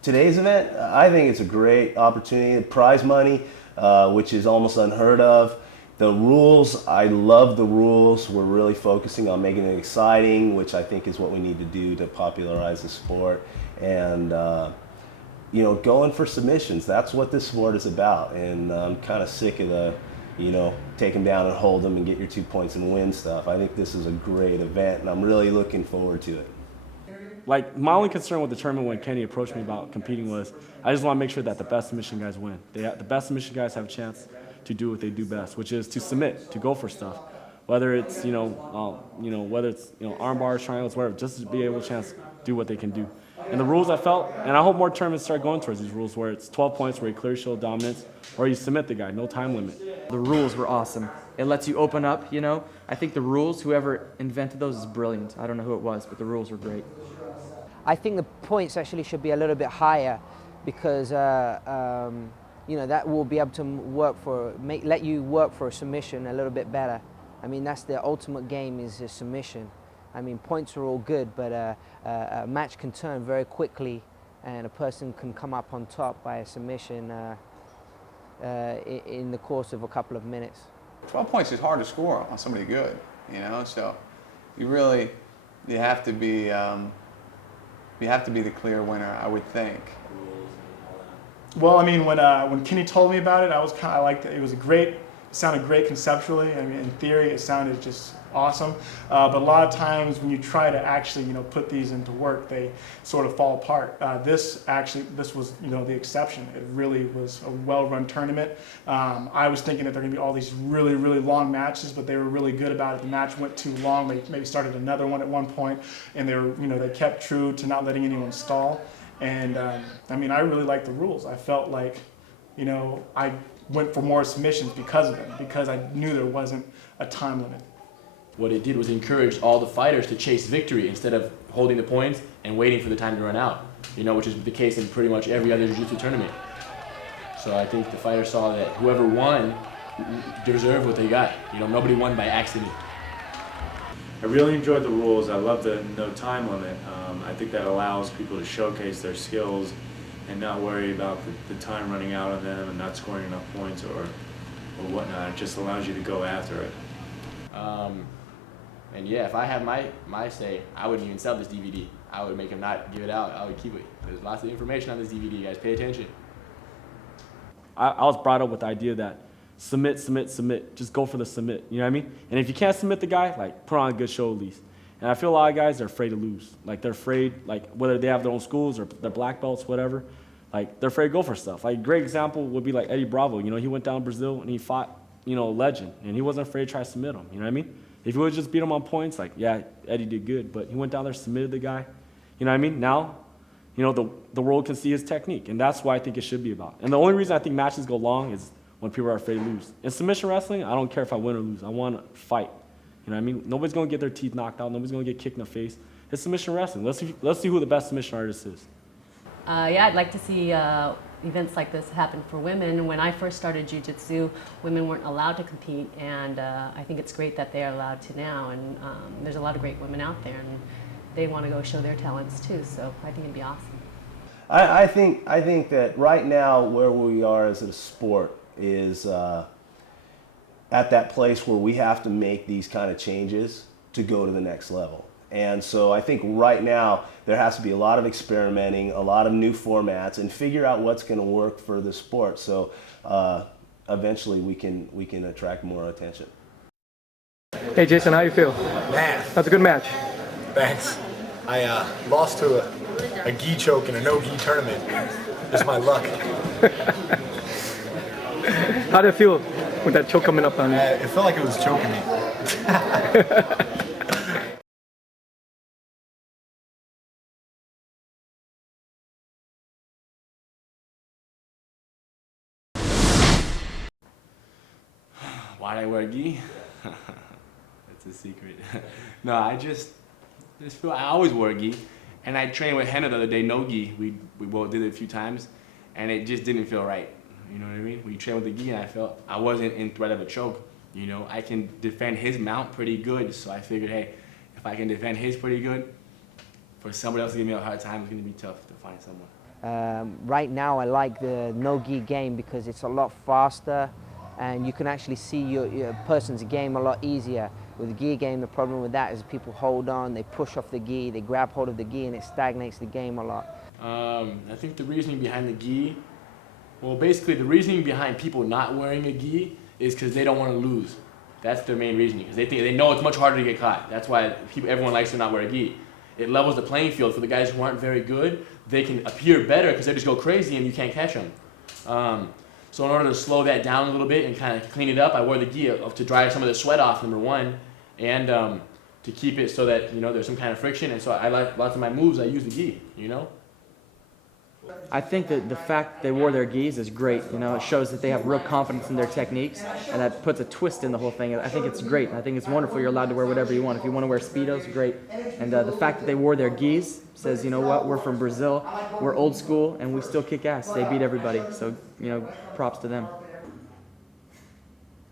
Today's event, I think it's a great opportunity. Prize money, which is almost unheard of. The rules, I love the rules. We're really focusing on making it exciting, which I think is what we need to do to popularize the sport. And going for submissions. That's what this sport is about. And I'm kind of sick of the, take them down and hold them and get your 2 points and win stuff. I think this is a great event, and I'm really looking forward to it. Like, my only concern with the tournament when Kenny approached me about competing was I just want to make sure that the best submission guys win. The best submission guys have a chance to do what they do best, which is to submit, to go for stuff. Whether it's, arm bars, triangles, whatever, just to be able to chance to do what they can do. And the rules I felt, and I hope more tournaments start going towards these rules where it's 12 points where you clearly show dominance or you submit the guy, no time limit. The rules were awesome. It lets you open up, I think the rules, whoever invented those is brilliant. I don't know who it was, but the rules were great. I think the points actually should be a little bit higher because that will be able to let you work for a submission a little bit better. I mean, that's the ultimate game, is a submission. I mean, points are all good, but a match can turn very quickly and a person can come up on top by a submission in the course of a couple of minutes. 12 points is hard to score on somebody good, so you have to be the clear winner, I would think. Well, I mean, when Kenny told me about it, I liked it. It was it sounded great conceptually. I mean, in theory, it sounded just awesome. But a lot of times when you try to actually, put these into work, they sort of fall apart. This was, the exception. It really was a well-run tournament. I was thinking that there were going to be all these really, really long matches, but they were really good about it. The match went too long. They maybe started another one at one point, and they kept true to not letting anyone stall. And I mean, I really liked the rules. I felt like, I went for more submissions because of them, because I knew there wasn't a time limit. What it did was encourage all the fighters to chase victory instead of holding the points and waiting for the time to run out, which is the case in pretty much every other jiu-jitsu tournament. So I think the fighters saw that whoever won deserved what they got. Nobody won by accident. I really enjoyed the rules. I love the no time limit. I think that allows people to showcase their skills and not worry about the time running out on them and not scoring enough points or whatnot. It just allows you to go after it. And yeah, if I had my say, I wouldn't even sell this DVD. I would make him not give it out. I would keep it. There's lots of information on this DVD, guys. Pay attention. I was brought up with the idea that submit, submit, submit. Just go for the submit. You know what I mean? And if you can't submit the guy, put on a good show at least. And I feel a lot of guys are afraid to lose. They're afraid, whether they have their own schools or their black belts, whatever. They're afraid to go for stuff. A great example would be Eddie Bravo. He went down to Brazil and he fought, a legend. And he wasn't afraid to try to submit him. You know what I mean? If he would just beat him on points, yeah, Eddie did good. But he went down there, submitted the guy. You know what I mean? Now, the world can see his technique. And that's what I think it should be about. And the only reason I think matches go long is when people are afraid to lose. In submission wrestling, I don't care if I win or lose. I want to fight. You know what I mean? Nobody's going to get their teeth knocked out. Nobody's going to get kicked in the face. It's submission wrestling. Let's see who the best submission artist is. Yeah, I'd like to see events like this happen for women. When I first started jiu-jitsu, women weren't allowed to compete, and I think it's great that they're allowed to now. And there's a lot of great women out there, and they want to go show their talents too. So I think it'd be awesome. I think that right now where we are as a sport is at that place where we have to make these kind of changes to go to the next level. And so I think right now there has to be a lot of experimenting, a lot of new formats, and figure out what's going to work for the sport. So eventually we can attract more attention. Hey Jason, how you feel? Man, that's a good match. Thanks. I lost to a gi choke in a no gi tournament. It's my luck. How did it feel with that choke coming up on you? It felt like it was choking me. Why'd I wear gi? That's a secret. No, I just feel I always wore gi. And I trained with Henna the other day, no gi. We both did it a few times, and it just didn't feel right. You know what I mean? We trained with the gi, and I felt I wasn't in threat of a choke. I can defend his mount pretty good, so I figured, hey, if I can defend his pretty good, for somebody else to give me a hard time, it's going to be tough to find someone. Right now I like the no-gi game because it's a lot faster and you can actually see your person's game a lot easier. With the gi game, the problem with that is people hold on, they push off the gi, they grab hold of the gi and it stagnates the game a lot. I think the reasoning behind the gi, well, basically the reasoning behind people not wearing a gi is because they don't want to lose. That's their main reasoning, because they know it's much harder to get caught. That's why everyone likes to not wear a gi. It levels the playing field for the guys who aren't very good. They can appear better because they just go crazy and you can't catch them. So in order to slow that down a little bit and kind of clean it up, I wore the gi to dry some of the sweat off, number one, and to keep it so that there's some kind of friction. And so I like lots of my moves. I use the gi. I think that the fact they wore their gis is great. It shows that they have real confidence in their techniques, and that puts a twist in the whole thing. I think it's great. I think it's wonderful. You're allowed to wear whatever you want. If you want to wear Speedos, great. And the fact that they wore their gis says, you know what, we're from Brazil, we're old school, and we still kick ass. They beat everybody. So, props to them.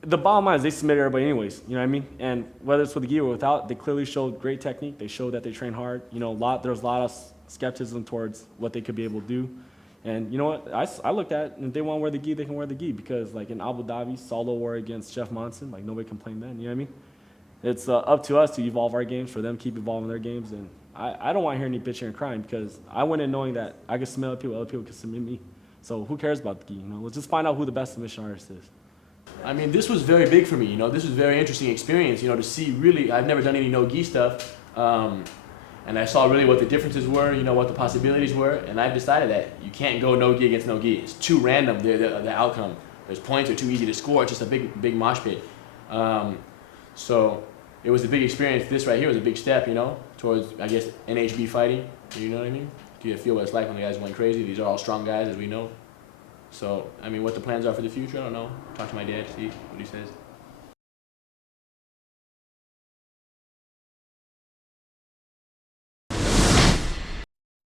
The bottom line is they submit everybody anyways, you know what I mean? And whether it's with the gi or without, they clearly showed great technique. They showed that they train hard. There's a lot of skepticism towards what they could be able to do. And you know what? I looked at it, and if they want to wear the gi, they can wear the gi, because like in Abu Dhabi, Solo war against Jeff Monson, like nobody complained then, you know what I mean? It's up to us to evolve our games, for them to keep evolving their games. And I don't want to hear any bitching and crying, because I went in knowing that I could submit other people could submit me. So who cares about the gi, Let's just find out who the best submission artist is. I mean, this was very big for me. This was a very interesting experience. To see really. I've never done any no-gi stuff, and I saw really what the differences were. What the possibilities were, and I've decided that you can't go no-gi against no-gi. It's too random. The outcome. Those points are too easy to score. It's just a big mosh pit. So it was a big experience. This right here was a big step, towards, I guess, NHB fighting. You know what I mean? You feel what it's like when the guys went crazy. These are all strong guys, as we know. So, I mean, what the plans are for the future, I don't know. Talk to my dad, see what he says.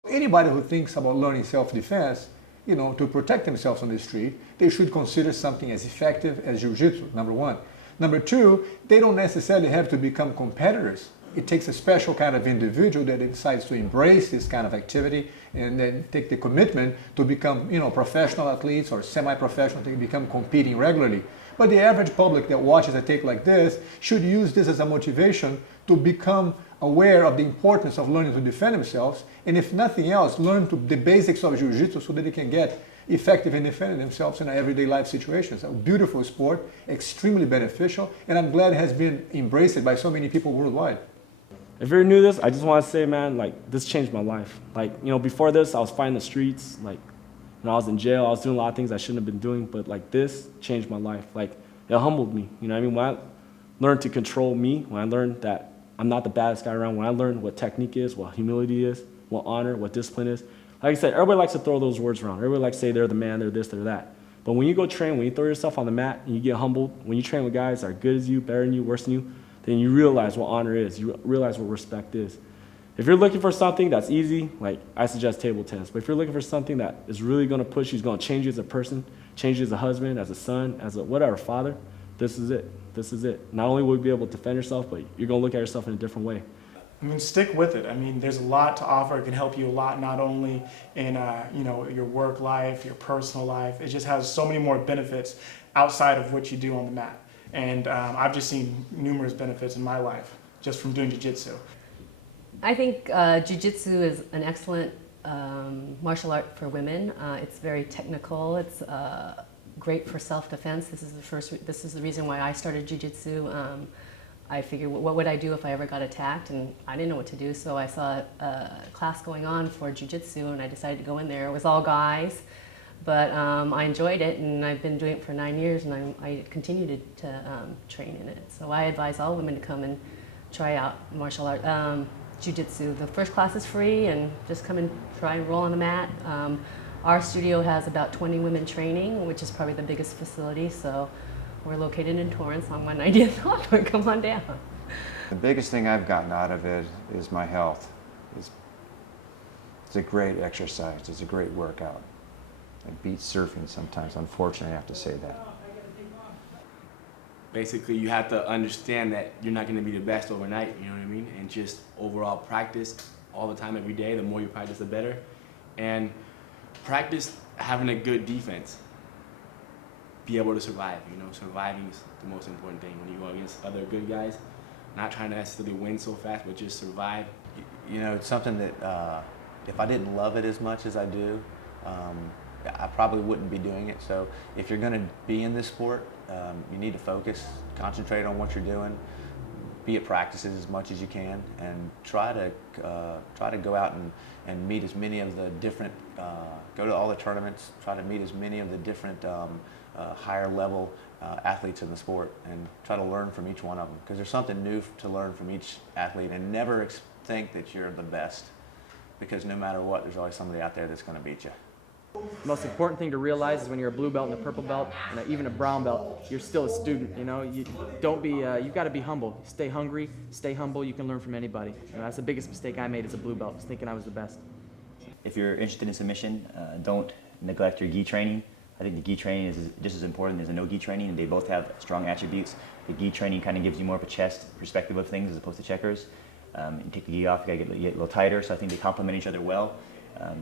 Anybody who thinks about learning self-defense, to protect themselves on the street, they should consider something as effective as jiu-jitsu, number one. Number two, they don't necessarily have to become competitors. It takes a special kind of individual that decides to embrace this kind of activity and then take the commitment to become, professional athletes or semi-professional, to become competing regularly. But the average public that watches a tape like this should use this as a motivation to become aware of the importance of learning to defend themselves, and if nothing else, learn the basics of jiu-jitsu so that they can get effective in defending themselves in everyday life situations. A beautiful sport, extremely beneficial, and I'm glad it has been embraced by so many people worldwide. If you're new to this, I just want to say, man, this changed my life. Before this, I was fighting the streets. I was in jail. I was doing a lot of things I shouldn't have been doing, but this changed my life. It humbled me. When I learned to control me, when I learned that I'm not the baddest guy around, when I learned what technique is, what humility is, what honor, what discipline is. Like I said, everybody likes to throw those words around. Everybody likes to say they're the man, they're this, they're that. But when you go train, when you throw yourself on the mat and you get humbled, when you train with guys that are good as you, better than you, worse than you, then you realize what honor is. You realize what respect is. If you're looking for something that's easy, I suggest table tennis. But if you're looking for something that is really going to push you, is going to change you as a person, change you as a husband, as a son, as a whatever, father, this is it. This is it. Not only will you be able to defend yourself, but you're going to look at yourself in a different way. Stick with it. There's a lot to offer. It can help you a lot, not only in your work life, your personal life. It just has so many more benefits outside of what you do on the mat. And I've just seen numerous benefits in my life just from doing jiu-jitsu. I think jiu-jitsu is an excellent martial art for women. It's very technical. It's great for self-defense. This is the reason why I started jiu-jitsu. I figured, what would I do if I ever got attacked? And I didn't know what to do, so I saw a class going on for jiu-jitsu, and I decided to go in there. It was all guys, but I enjoyed it, and I've been doing it for 9 years, and I continue to train in it. So I advise all women to come and try out martial art, jiu-jitsu. The first class is free, and just come and try and roll on the mat. Our studio has about 20 women training, which is probably the biggest facility, so we're located in Torrance on 190th North. Come on down. The biggest thing I've gotten out of it is my health. It's a great exercise. It's a great workout. It beats surfing sometimes. Unfortunately, I have to say that. Basically, you have to understand that you're not going to be the best overnight, you know what I mean? And just overall practice all the time, every day. The more you practice, the better. And practice having a good defense. Be able to survive. You know, surviving is the most important thing when you go against other good guys. Not trying to necessarily win so fast, but just survive. You know, it's something that if I didn't love it as much as I do, I probably wouldn't be doing it. So if you're going to be in this sport, you need to focus, concentrate on what you're doing, be at practices as much as you can, and try to go out and meet as many of the different, go to all the tournaments, try to meet as many of the different higher level athletes in the sport, and try to learn from each one of them, because there's something new to learn from each athlete, and never think that you're the best, because no matter what, there's always somebody out there that's going to beat you. The most important thing to realize is when you're a blue belt and a purple belt and even a brown belt, you're still a student. You know, you don't be. You've got to be humble. Stay hungry. Stay humble. You can learn from anybody. You know, that's the biggest mistake I made as a blue belt, was thinking I was the best. If you're interested in submission, don't neglect your gi training. I think the gi training is just as important as the no gi training, and they both have strong attributes. The gi training kind of gives you more of a chest perspective of things as opposed to checkers. You take the gi off, you gotta get a little tighter. So I think they complement each other well.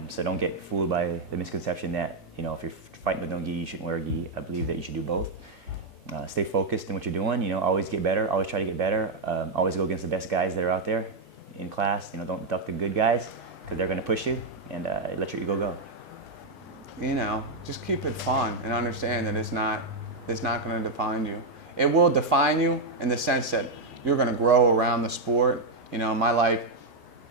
So don't get fooled by the misconception that, you know, if you're fighting with no gi, you shouldn't wear a gi. I believe that you should do both. Stay focused in what you're doing. You know, always get better. Always try to get better. Always go against the best guys that are out there in class. You know, don't duck the good guys, because they're going to push you, and let your ego go. You know, just keep it fun and understand that it's not going to define you. It will define you in the sense that you're going to grow around the sport. You know, my life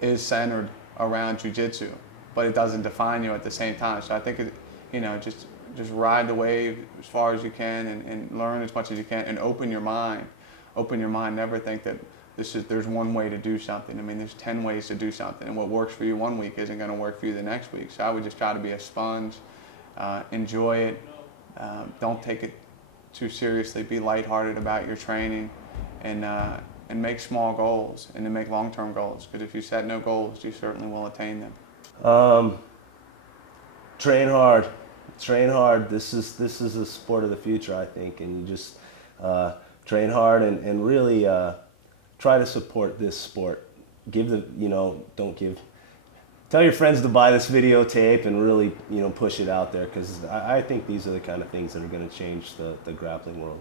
is centered around jiu-jitsu, but it doesn't define you at the same time. So I think, you know, just ride the wave as far as you can, and learn as much as you can, and open your mind. Open your mind. Never think that there's one way to do something. I mean, there's 10 ways to do something, and what works for you one week isn't going to work for you the next week. So I would just try to be a sponge, enjoy it, don't take it too seriously, be lighthearted about your training, and make small goals, and then make long-term goals, because if you set no goals, you certainly will attain them. Train hard. Train hard. This is a sport of the future, I think, and you just train hard and really try to support this sport. Tell your friends to buy this videotape and really, push it out there, because I think these are the kind of things that are going to change the grappling world.